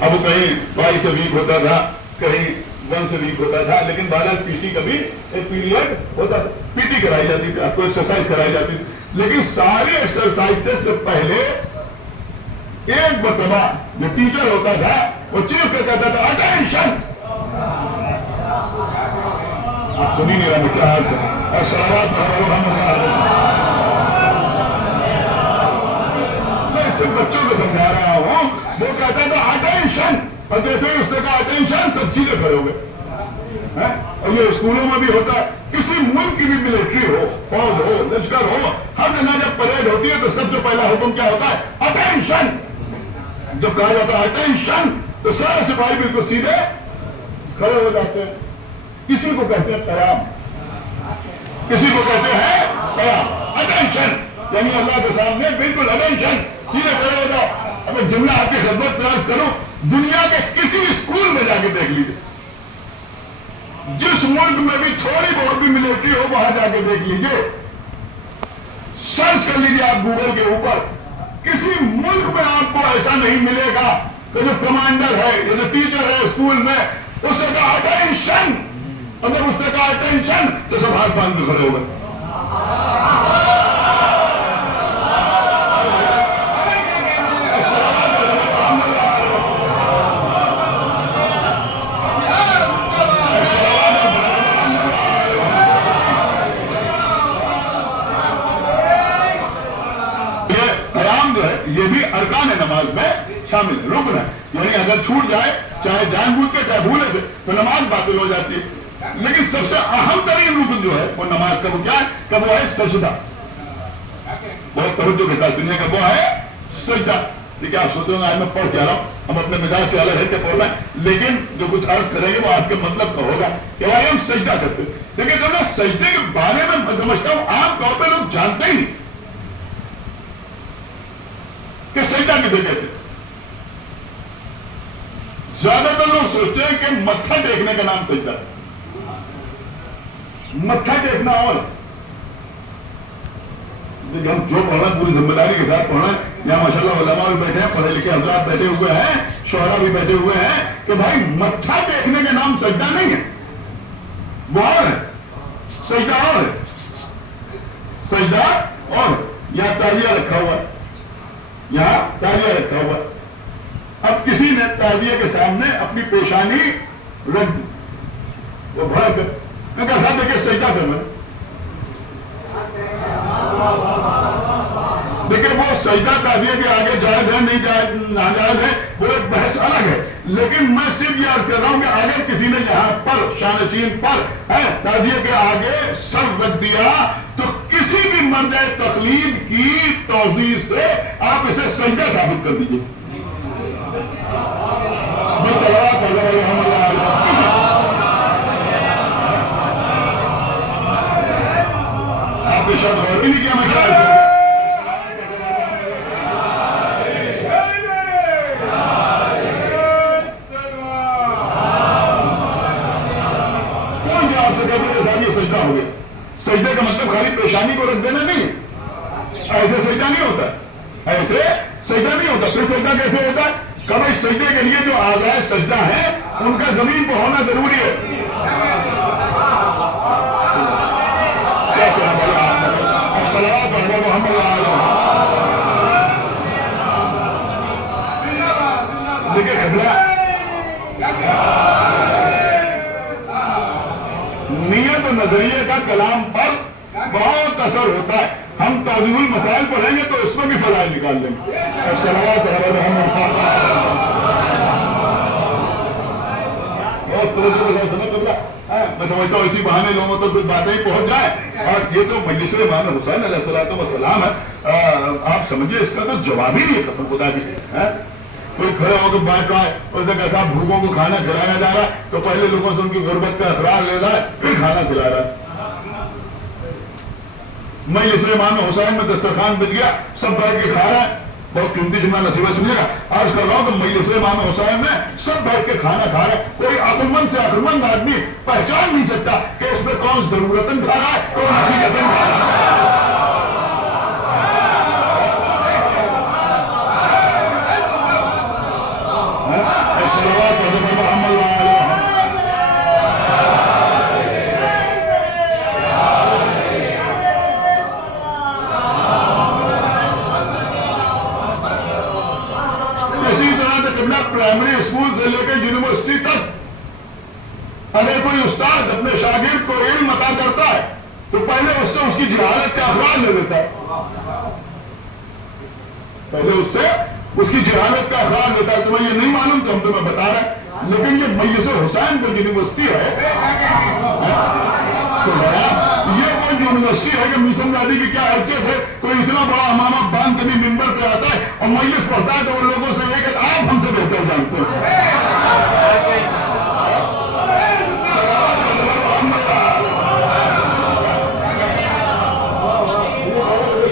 اب وہ کہیں وائی سے ویک ہوتا تھا, کہیں 1 سے ویک ہوتا تھا, لیکن بہرحال پی ٹی کا بھی ایک پیریڈ ہوتا تھا, پی ٹی کرائی جاتی تھی, آپ کو ایکسرسائز کرائی جاتی تھی. لیکن ساری ایکسرسائز سے پہلے ایک مرتبہ جو ٹیچر ہوتا تھا وہ چیخ کر کہتا تھا اٹینشن. آپ سنی نہیں رہا کیا حال ہے. اور صلوات میں اس سے بچوں کو سمجھا رہا ہوں, وہ کہتا تھا اٹینشن, اور جیسے ہی اس نے کہا اٹینشن سب سیدھے کھڑے ہو گئے. اور یہ اسکولوں میں بھی ہوتا ہے, کسی ملک کی بھی ملٹری ہو, فوج ہو, لشکر ہو, ہر جگہ جب پریڈ ہوتی ہے تو سب سے پہلا حکم کیا ہوتا ہے اٹینشن. جب کہا جاتا ہے اٹینشن تو سارے سپاہی بالکل سیدھے کھڑے ہو جاتے ہیں. کسی کو کہتے ہیں قیام, کسی کو کہتے ہیں قیام. اٹینشن یعنی اللہ کے سامنے بالکل اٹینشن, سیدھے کھڑے ہو جاؤ. اب میں جملہ آپ کی خدمت پیش کروں, دنیا کے کسی اسکول میں جا کے دیکھ لیجیے, جس ملک میں بھی تھوڑی بہت بھی ملٹری ہو وہاں جا کے دیکھ لیجیے, سرچ کر لیجیے آپ گوگل کے اوپر, کسی ملک میں آپ کو ایسا نہیں ملے گا کہ جو کمانڈر ہے یا جو ٹیچر ہے اسکول میں اس نے کہا اٹینشن, اور جب اس نے کہا اٹینشن تو سب ہاتھ باندھ کے کھڑے ہو گئے. یہ بھی ارکان نماز میں شامل ہے, رکن ہے. یعنی اگر چھوٹ جائے چاہے جان بوجھ کے چاہے بھولے سے تو نماز باطل ہو جاتی ہے. لیکن سب سے اہم ترین رکن جو ہے وہ نماز کا وہ کیا ہے کہ وہ ہے سجدہ. بہت توجہ کے ساتھ سنیے کہ وہ ہے سجدہ. دیکھیے آپ سوچ رہے ہیں آج میں پڑھ کے آ رہا ہوں, ہم اپنے مزاج سے الگ ہٹ کے پڑھ رہے ہیں, لیکن جو کچھ عرض کریں گے وہ آپ کے مطلب کا ہوگا کہ بھائی ہم سجدہ کرتے ہیں. دیکھیے جو میں سجدے کے بارے میں سمجھتا ہوں عام طور پہ لوگ جانتے ہی نہیں کہ سجدہ کسے کہتے ہیں. زیادہ تر لوگ سوچتے ہیں کہ متھا ٹیکنے کا نام سجدہ ہے. متھا ٹیکنا اور ہم جو پڑھ رہے ہیں پوری ذمہ داری کے ساتھ پڑھ رہے ہیں. یہاں ماشاءاللہ علماء بھی بیٹھے ہیں, پڑھے لکھے حضرات بیٹھے ہوئے ہیں, شعراء بھی بیٹھے ہوئے ہیں کہ بھائی متھا ٹیکنے کا نام سجدہ نہیں ہے, وہ اور ہے. سجدہ اور ہے, سجدہ اور یہاں تعزیہ رکھا ہوا ہے, یہاں تعزیہ رکھا ہوا. اب کسی نے تعزیے کے سامنے اپنی پیشانی رکھ دی, وہ بھڑا کر میں کہا صاحب دیکھیں سجدہ کرنا. دیکھیں وہ سجدہ تعزیے کے آگے جائز ہے نہیں جائز ناجائز ہے وہ ایک بحث الگ ہے, لیکن میں صرف یہ عرض کر رہا ہوں کہ اگر کسی نے یہاں پر شانشین پر تعزیے کے آگے سر رکھ دیا تو کسی بھی مرجع تقلید کی توضیح سے آپ اسے سجدہ ثابت کر دیجیے. بس صلوات محمد آپ نے شاید غور بھی نہیں کیا میں کیا عرض کروں. سجدہ ہو گیا. سجدے کا مطلب خالی پیشانی کو رکھ دینا نہیں ہے, ایسے سجدہ نہیں ہوتا, ایسے سجدہ نہیں ہوتا. پھر سجدہ کیسے ہوتا ہے کہ بھائی سجدے کے لیے جو اعضائے سجدہ ہے ان کا زمین پہ ہونا ضروری ہے. صلوات محمد دیکھیں قبلہ نیت و نظریے کا کلام پر بہت اثر ہوتا ہے. ہم توضیح المسائل پڑھیں گے تو اس میں بھی فضائل نکال لیں گے. صلوات میں سمجھتا ہوں اسی بہانے لوگوں تو کچھ باتیں ہی پہنچ جائیں. اور یہ تو مجلس امام حسین علیہ السلام ہے, آپ سمجھے اس کا تو جواب ہی نہیں ہے قسم خدا کی. کوئی کھڑے ہو کے بیٹھ رہا ہے اور جب ایسا بھوکوں کو کھانا کھلایا جا رہا ہے تو پہلے لوگوں سے ان کی غربت کا اقرار لے رہا ہے پھر کھانا کھلا رہا ہے. مجلس امام حسین میں دسترخوان بچ گیا, سب بیٹھ کے کھا رہا ہے. بہت قیمتی جملہ نصیبہ سنیے گا, عرض کر رہا ہوں کہ مجلس امام حسین میں سب بیٹھ کے کھانا کھا رہا ہے. کوئی عقلمند سے عقلمند آدمی پہچان نہیں سکتا کہ اس میں کون ضرورتاً کھا رہا ہے کون حقیقتاً کھا رہا ہے. قبلہ پرائمری اسکول سے لے کے یونیورسٹی تک اگر کوئی استاد اپنے شاگرد کو علم عطا کرتا ہے تو پہلے اس سے اس کی جہالت کا اخراج لے لیتا ہے. پہلے اس سے اس کی جہالت کا اخراج لیتا ہے. تمہیں یہ نہیں معلوم تو ہم تمہیں بتا رہے ہیں. لیکن یہ میس حسین جو یونیورسٹی ہے یہ وہ یونیورسٹی ہے کہ میسن زادی کی کیا حیثیت ہے. کوئی اتنا بڑا امامہ باندھ کبھی ممبر پہ آتا ہے اور میس پڑھتا ہے تو وہ لوگوں سے یہ کہ آپ ہم سے بہتر جانتے ہیں.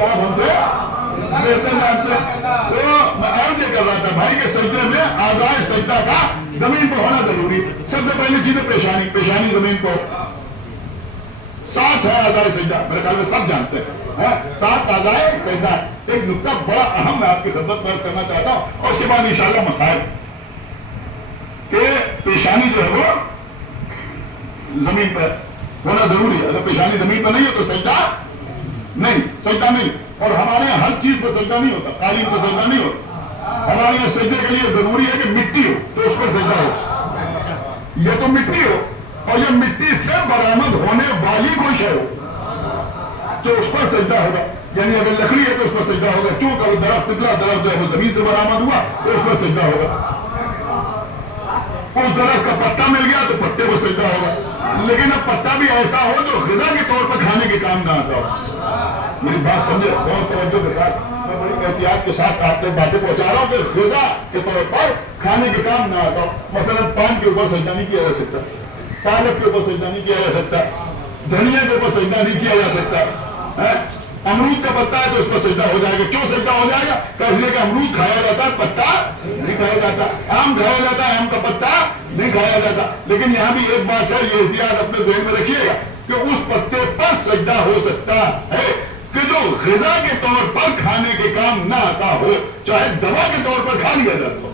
آپ ہم سے بہتر جانتے ہیں. تو میں عرض یہ کر رہا تھا بھائی کے سجدے میں آزائے سجدہ کا زمین پہ ہونا ضروری. سب سے پہلے چیز ہے پیشانی زمین کو. ساتھ ہے آزائے سجدہ, میرے خیال میں سب جانتے ہیں. ساتھ آزائے سجدہ. ایک نقطہ بڑا اہم میں آپ کی خدمت میں کرنا چاہتا ہوں اور اس کے بعد انشاءاللہ مسائل کہ پیشانی جو ہے وہ زمین پہ ہونا ضروری ہے. اگر پیشانی زمین پہ نہیں ہے تو سجدہ نہیں. اور ہمارے یہاں ہر چیز پہ سجدہ نہیں ہوتا. قالین پہ سجدہ نہیں ہوتا. ہمارے یہاں سجدے کے لیے ضروری ہے کہ مٹی ہو تو اس پر سجدہ ہو. یہ تو مٹی ہو اور یہ مٹی سے برآمد ہونے والی کوئی شے ہو تو اس پر سجدہ ہوگا. یعنی اگر لکڑی ہے تو اس پر سجدہ ہوگا. چونکہ وہ درخت نکلا, درخت جو ہے وہ زمین سے برآمد ہوا تو اس پر سجدہ ہوگا. اس درخت کا پتا مل گیا تو پتے کو سجدہ ہوگا. لیکن اب پتا بھی ایسا ہو جو غذا کے طور پر کھانے کے کام نہ آتا ہو. میری بات سمجھے بہت توجہ کے ساتھ, میں بڑی احتیاط کے ساتھ آپ کو باتیں پہنچا رہا ہوں کہ غذا کے طور پر کھانے کے کام نہ آتا ہو. مثلا پان کے اوپر سجدہ نہیں کیا جا سکتا, پالک کے اوپر سجدہ نہیں کیا جا سکتا, دھنیا کے اوپر سجدہ نہیں کیا جا سکتا. امرود کا پتا ہے تو اس پر سجدہ ہو جائے گا. کیوں سجدہ ہو جائے گا؟ کہ اس لیے کہ امرود کھایا جاتا ہے, پتا نہیں کھایا جاتا. آم کھایا جاتا ہے, آم کا پتا نہیں کھایا جاتا. لیکن یہاں بھی ایک بات ہے, یہ احتیاط اپنے ذہن میں رکھیے گا کہ اس پتے پر سجدہ ہو سکتا ہے کہ جو غذا کے طور پر کھانے کے کام نہ آتا ہو, چاہے دوا کے طور پر کھا لیا جاتا ہو.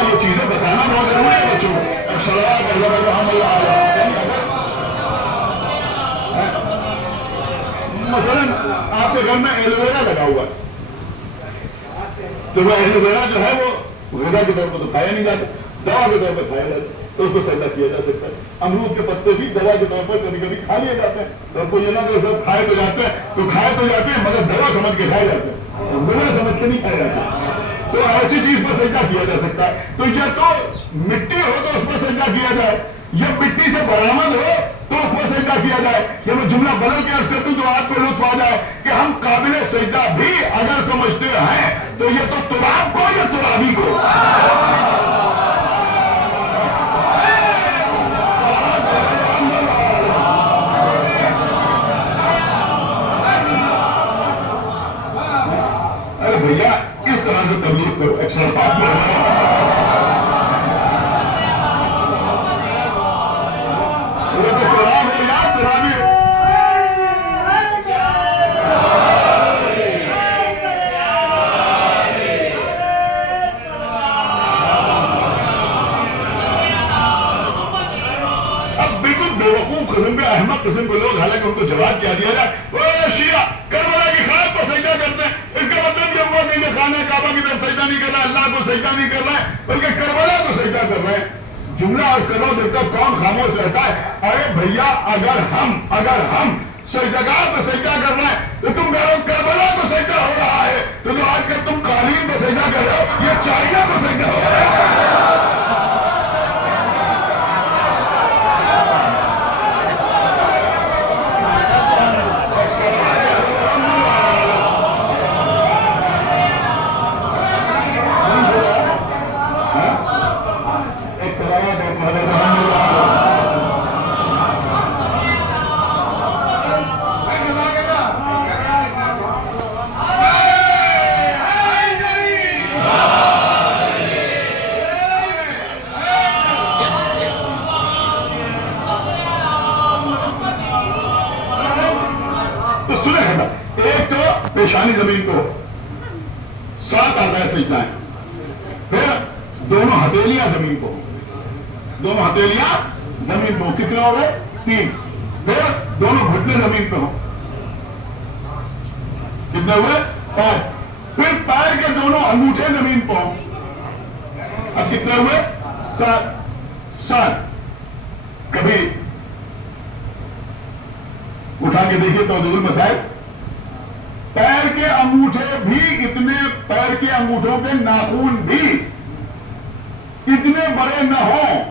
یہ چیزیں بتانا بہت ضروری ہے بچوں کو. مثلا آپ کے گھر میں ایلوویرا لگا ہوا ہے تو وہ ایلوویرا جو ہے وہ غذا کے طور پر تو کھایا نہیں جاتا, دوا کے طور پر کھایا جاتا ہے تو اس کو سجدہ کیا جا سکتا ہے. امرود کے پتے بھی دوا کے طور پر کبھی کبھی کھا لیے جاتے ہیں. سب کو یہ نہ کہ سب کھائے تو جاتے ہیں مگر دوا سمجھ کے کھائے جاتے ہیں, غذا سمجھ کے نہیں کھائے جاتے. تو ایسی چیز پر سجدہ کیا جا سکتا ہے. تو یا تو مٹی ہو تو اس پر سجدہ کیا جائے, یا مٹی سے برآمد ہو تو اس پر سجدہ کیا جائے. یہ میں جملہ بدل کے عرض کرتا ہوں تو آپ کو لطف آ جائے کہ ہم قابل سجدہ بھی اگر سمجھتے ہیں تو یہ تو تراب کو یا ترابی کو. ارے بھیا کس طرح سے تبلیغ کرو, ایکسل پاس میں احمد قسم کے لوگ, حالانکہ ان کو جواب کیا دیا جائے, وہ شیعہ کربلا کی خاک پر سجدہ کرتے ہیں. اس کا مطلب یہ ہوا کہ یہ خانہ کعبہ کی طرف سجدہ نہیں کر رہا ہے, اللہ کو سجدہ نہیں کر رہا ہے, بلکہ کربلا کو سجدہ کر رہے ہیں. جملہ عرض کر رہا ہوں, دیکھتا کون خاموش رہتا ہے. ارے بھیا اگر ہم سجدگار پہ سجدہ کر رہے ہیں تو تم کہہ رہے ہو کربلا کو سجدہ ہو رہا ہے, تو جو آج کل تم قالین پہ سجدہ کر رہے ہو یہ چائنا کو سجدہ ہو رہا ہے. پیشانی زمین کو, سات آزائے سجدہ ہیں. پھر دونوں ہتھیلیاں زمین کو, کتنے ہو گئے؟ 3. پھر دونوں گھٹنے زمین پہ ہوں. کتنے ہوئے؟ 5. پھر پیر کے دونوں انگوٹھے زمین پہ ہوں. اب کتنے ہوئے؟ 7. کبھی اٹھا کے دیکھیے توضیح المسائل. پیر کے انگوٹھے بھی پیر کے انگوٹھوں کے ناخن بھی اتنے بڑے نہ ہوں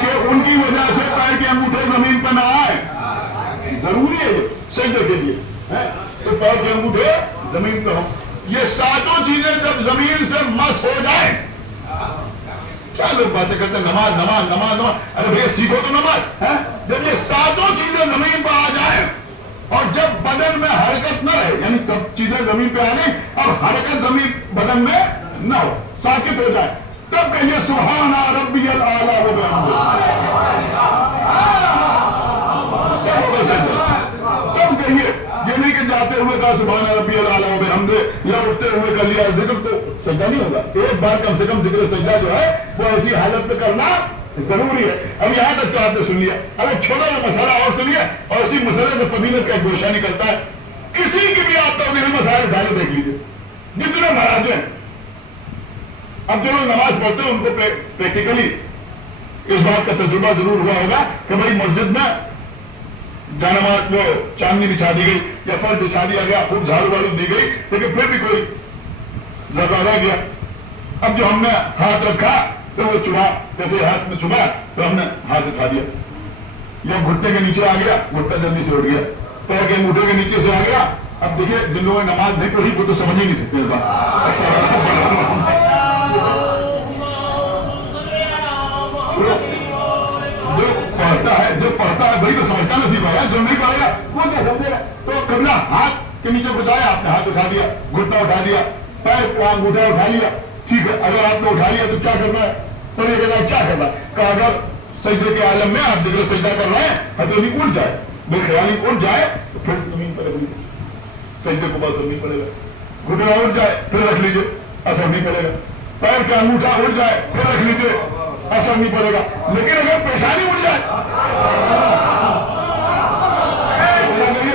کہ ان کی وجہ سے پیر کے انگوٹھے زمین پہ نہ آئے. ضروری ہے سجدے کے لیے تو پیر کے انگوٹھے زمین پہ ہوں. یہ 7 چیزیں جب زمین سے مس ہو جائیں. کیا لوگ باتیں کرتے ہیں نماز نماز نماز نماز. ارے بھیا سیکھو تو نماز. جب یہ 7 چیزیں زمین پہ آ جائیں اور جب بدن میں حرکت نہ رہے, یعنی سب چیزیں زمین پہ آ گئی اب حرکت زمین بدن میں نہ ہو, ساکت ہو جائے, تب کہیے سبحان ربی الاعلی و بحمدہ. تب کہیے, یہ نہیں کہ جاتے ہوئے کہا سبحان ربی الاعلی و بحمدہ یا اٹھتے ہوئے کر لیا. ذکر تو سجدہ نہیں ہوگا. ایک بار کم سے کم ذکر سجدہ جو ہے وہ ایسی حالت میں کرنا ضروری ہے. اب یہاں تک تو آپ نے سن لیا. اب ایک چھوٹا سا مسئلہ اور سنیے اور اسی مسئلے سے فضیلت کا ایک گوشہ نکلتا ہے. کسی کی بھی آپ توضیح مسائل اٹھا کے دیکھ لیجیے جتنے مہاراج ہیں. اب جو لوگ نماز پڑھتے ہیں ان کو پریکٹیکلی اس بات کا تجربہ ضرور ہوا ہوگا کہ بھائی مسجد میں جانماز میں چاندنی بچھا دی گئی یا فرش بچھا دیا گیا, خوب جھاڑو واڑو دی گئی, لیکن پھر بھی کوئی لگا رہ گیا. اب جو ہم نے ہاتھ رکھا تو وہ چبھا, جیسے ہاتھ میں چبھا تو ہم نے ہاتھ اٹھا دیا, یا گھٹنے کے نیچے آ گیا, گھٹنا جلدی سے اٹھ گیا, پیر کے انگوٹھے کے نیچے سے آ گیا. اب دیکھیے جن لوگوں نے نماز نہیں پڑھی وہ تو سمجھ ہی نہیں سکتے اس بات. جو پڑھتا ہے وہی تو سمجھتا نصیب ہے, جو نہیں پڑھے گا وہ کیا سمجھے گا. تو کرنا ہاتھ کے نیچے بچایا, آپ نے ہاتھ اٹھا دیا, گھٹنا اٹھا دیا, پیر کا انگوٹھا اٹھا لیا. ٹھیک ہے, اگر آپ نے اٹھا لیا تو کیا کرنا ہے؟ پڑھے گا کیا کرنا ہے کہ اگر سجدے کے عالم میں آپ ذکر سجدہ کر رہے ہیں ہتھیلی اٹھ جائے, بے خیالی اٹھ جائے تو پھر زمین پر رکھ لیجیے, سجدے کو بعد اثر نہیں پڑے گا. گھٹنا اٹھ جائے پھر رکھ لیجیے, اثر نہیں پڑے گا. پیر کا انگوٹھا اٹھ جائے پھر رکھ لیجیے, اثر نہیں پڑے گا. لیکن اگر پیشانی اٹھ جائے,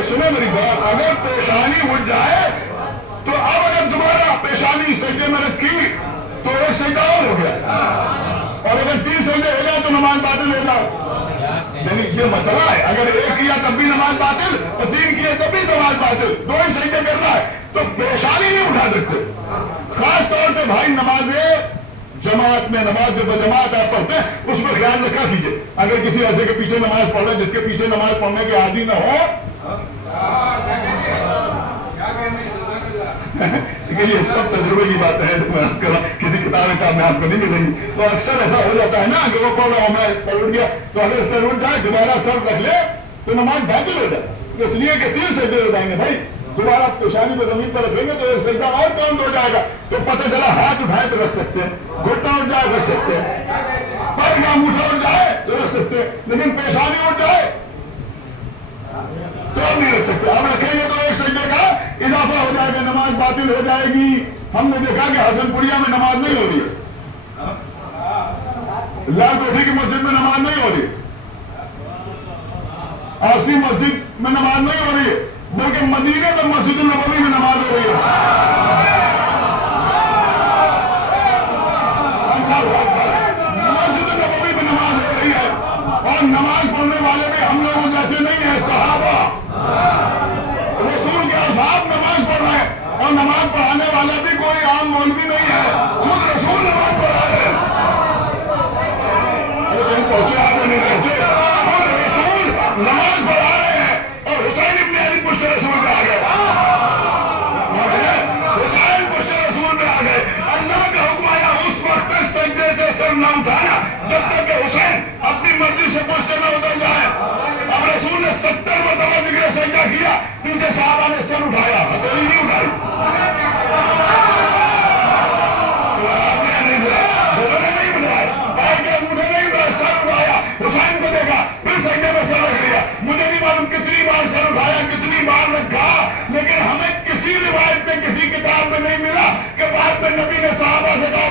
سنیں میری بات, اگر پیشانی اٹھ جائے تو اب اگر دوبارہ پیشانی سجدے میں رکھی تو ایک سجدہ اور ہو گیا, اور اگر 3 سجدے ہو جائے تو نماز باطل ہو جائے. یعنی یہ مسئلہ ہے, اگر 1 کیا تب بھی نماز باطل اور 3 کیا تب بھی نماز باطل, 2 ہی سجدے کر رہا ہے تو پیشانی نہیں اٹھا سکتے. خاص طور پہ بھائی نماز جماعت میں, نماز جو بجماعت آپ پڑھتے ہیں اس میں خیال رکھا کیجیے. اگر کسی ایسے کے پیچھے نماز پڑھ رہے ہیں جس کے پیچھے نماز پڑھنے کے عادی نہ ہو, یہ سب تجربے کی باتیں ہیں, کسی کتاب کا میں آپ کو نہیں ملیں گی. تو اکثر ایسا ہو جاتا ہے نا کہ وہ پڑھ رہا ہوں میں, سر اٹھ گیا, تو اگر سر اٹھ جائے دوبارہ سر رکھ لے تو نماز باطل ہو جائے. اس لیے کہ 3 سجدے ہو جائیں گے بھائی, دوبارہ پیشانی پہ زمین پر رکھیں گے تو ایک سجدہ اور کاؤنٹ ہو جائے گا. تو پتہ چلا ہاتھ اٹھائے تو رکھ سکتے ہیں, گھٹنا اٹھ جائے رکھ سکتے ہیں, پیر کا انگوٹھا اٹھ جائے تو رکھ سکتے ہیں, لیکن پیشانی اٹھ جائے تو اب نہیں رکھ سکتے. اب رکھیں گے تو ایک سجدے کا اضافہ ہو جائے گا, نماز باطل ہو جائے گی. ہم نے دیکھا کہ حسن پوریا میں نماز نہیں ہو رہی ہے, لال کوٹھی کی مسجد میں نماز نہیں ہو رہی ہے, آسری مسجد میں نماز نہیں ہو رہی ہے, بلکہ مدینے میں مسجد النبوی میں نماز ہو رہی ہے. مسجد النبوی میں نماز ہو رہی ہے, اور نماز پڑھنے والے بھی ہم لوگوں جیسے نہیں ہیں, صحابہ رسول کے اصحاب نماز پڑھ رہے ہیں, اور نماز پڑھانے والا بھی کوئی عام مولوی نہیں ہے, خود رسول نماز پڑھا رہے ہیں. کہیں پہنچے آپ نہیں پہنچے, خود رسول نماز پڑھا رہے ہیں, اور حسین ابن علی پشت رسول میں آ گئے, حسین پشت رسول میں آ گئے. اللہ کا حکم آیا اس وقت تک سجدے سے سر نہ اٹھانا جب تک کہ حسین اپنی مرضی سے پشت نہ اتر جائے. اب رسول نے 70 مرتبہ ذکر سجدہ کیا, پیچھے صحابہ نے سر اٹھایا, ہتھیلی نہیں اٹھائی. حسین کو دیکھا, پھر سجدے میں سر رکھ لیا. مجھے نہیں معلوم کتنی بار سر اٹھایا, کتنی بار رکھا, لیکن ہمیں کسی روایت میں, کسی کتاب میں نہیں ملا کہ بعد میں نبی نے صحابہ سے کہا